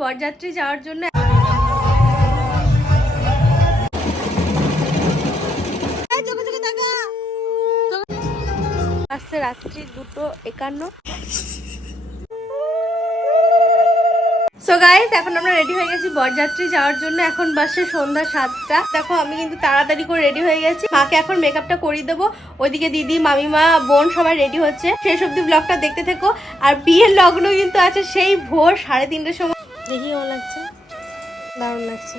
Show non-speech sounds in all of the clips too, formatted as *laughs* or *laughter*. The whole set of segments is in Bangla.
বরযাত্রী যাওয়ার জন্য আসছে রাত্রি দুটো একান্ন। সো গাইস এখন আমরা রেডি হয়ে গেছি বরযাত্রী যাওয়ার জন্য। এখন বাসে সন্ধ্যা সাতটা। দেখো, আমি কিন্তু তাড়াতাড়ি করে রেডি হয়ে গেছি। মাকে এখন মেকআপটা করিয়ে দেবো। ওইদিকে দিদি, মামিমা, বোন সবাই রেডি হচ্ছে। শেষ অব্দি ব্লগটা দেখতে থেকো। আর বিয়ের লগ্ন কিন্তু আছে সেই ভোর সাড়ে তিনটের সময়। দেখি কেমন লাগছে। দারুণ লাগছে।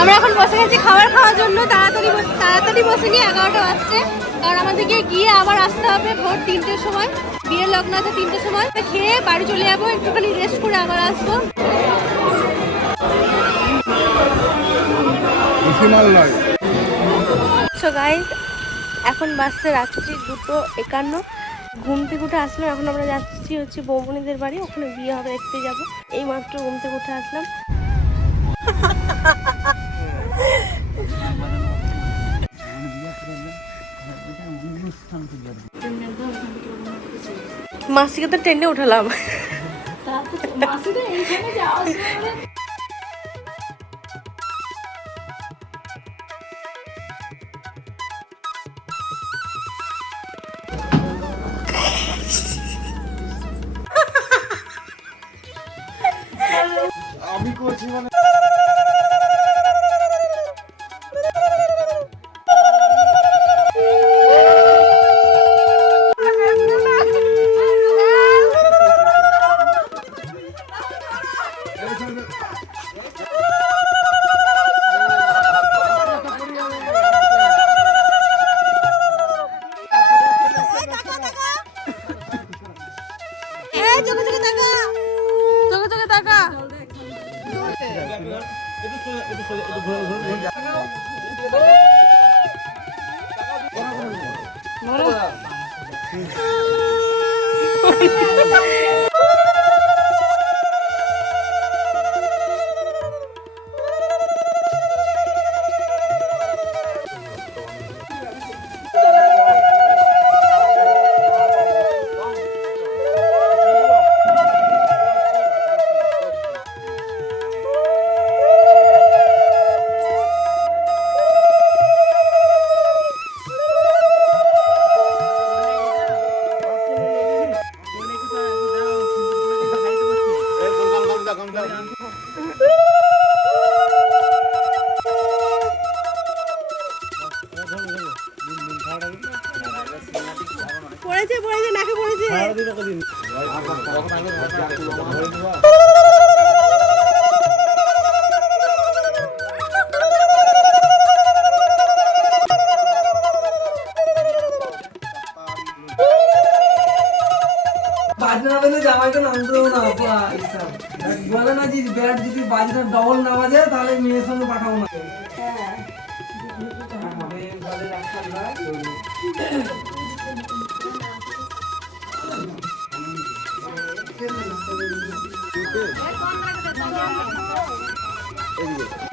আমরা এখন বসে গেছি খাবার খাওয়ার জন্য। তাড়াতাড়ি বসে- তাড়াতাড়ি বসে নিয়ে এগারোটা বাজছে। কারণ আমাদেরকে গিয়ে আবার আসতে হবে ভোর তিনটের সময়। বিয়ের লগ্ন আছে তিনটের সময়। তো খেয়ে বাড়ি চলে যাব একটুখানি রেস্ট করে আবার আসব। হিমালয় সো গাইজ এখন বাজছে রাত্রি দুটো একান্ন। ঘুম থেকে উঠে আসলাম এখন আমরা যাচ্ছি হচ্ছে বৌমনিদের বাড়ি। ওখানে বিয়ে হবে দেখতে যাব। এই মাত্র ঘুম থেকে উঠে আসলাম। *laughs* মাসিকে তো টেনে উঠালাম। আমি করছি মানে Oh, my God. পড়েছে পড়েছে নাকে পড়েছে বাজনা না বাজলে জামাইকে নামতে না। বলে না যে ব্যাট যদি বাজনা ডবল না বাজে তাহলে মেয়ের সঙ্গে পাঠাবো না হবে, ঘরে রাখার নয়। ठीक है ठीक है